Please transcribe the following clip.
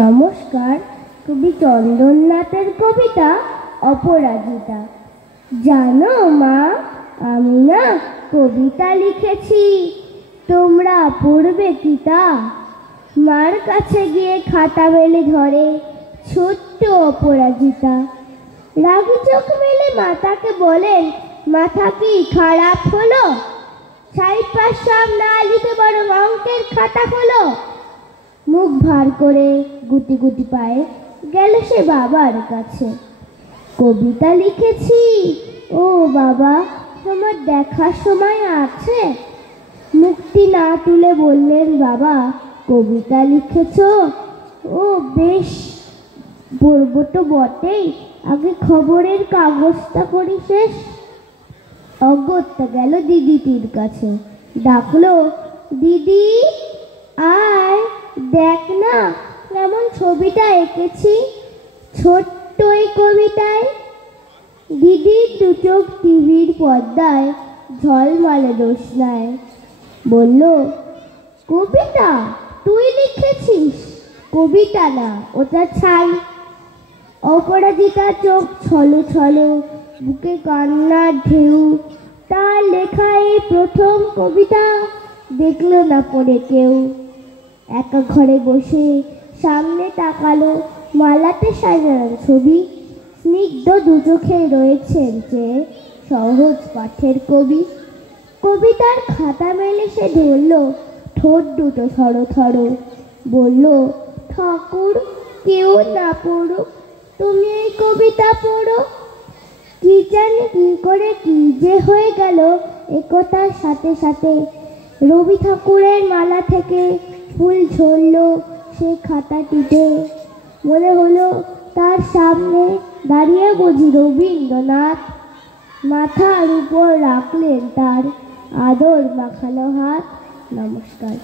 নমস্কার। কবি চন্দননাথের কবিতা অপরাজিতা। জানো মা, আমি না কবিতা লিখেছি, তোমরা পড়বে কি তা? মার কাছে গিয়ে খাতা মেলে ধরে ছোট্ট অপরাজিতা। রাগী চোখ মেলে মাতাকে বলেন, মাথা কি খারাপ হলো? সাইড পাশ সব না লিখে বরং অঙ্কের খাতা হলো। মুখ ভার করে গুটি গুটি পায়ে গেল সে বাবার কাছে। কবিতা লিখেছি, ও বাবা তোমার দেখার সময় আছে? মুখটি না তুলে বললেন বাবা, কবিতা লিখেছ? ও বেশ, বলবো তো বটেই, আগে খবরের কাগজটা করি শেষ। অগত্যা গেল দিদিটির কাছে, ডাকলো, দিদি আয় দেখ না কেমন ছবিটা এঁকেছি ছোট্ট এই কবিতায়। দিদির দু চোখ টিভির পর্দায় ঝলমলে রোশনায়। বলল, কবিতা তুই লিখেছিস? কবিতা না, ওটা ছাই। অপরাজিতা চোখ ছলো ছলো, বুকে কান্নার ঢেউ। তার লেখা এই প্রথম কবিতা দেখলো না পড়ে কেউ। একা ঘরে বসে সামনে তাকালো মালাতে সাজানো ছবি। স্নিগ্ধ দু চোখে রয়েছেন যে সহজ পাঠের কবি। কবিতার খাতা মেলে সে ধরল, ঠোঁট দুটো থরো থরো। বলল, ঠাকুর কেউ না পড়ুক, তুমি এই কবিতা পড়ো। কি জানি কি করে কি যে হয়ে গেল একতার সাথে সাথে। রবি ঠাকুরের মালা থেকে ফুল ঝরল সে খাতাটিতে। মনে হলো তার সামনে দাঁড়িয়ে বুঝি রবীন্দ্রনাথ। মাথার উপর রাখলেন তার আদর মাখানো হাত। নমস্কার।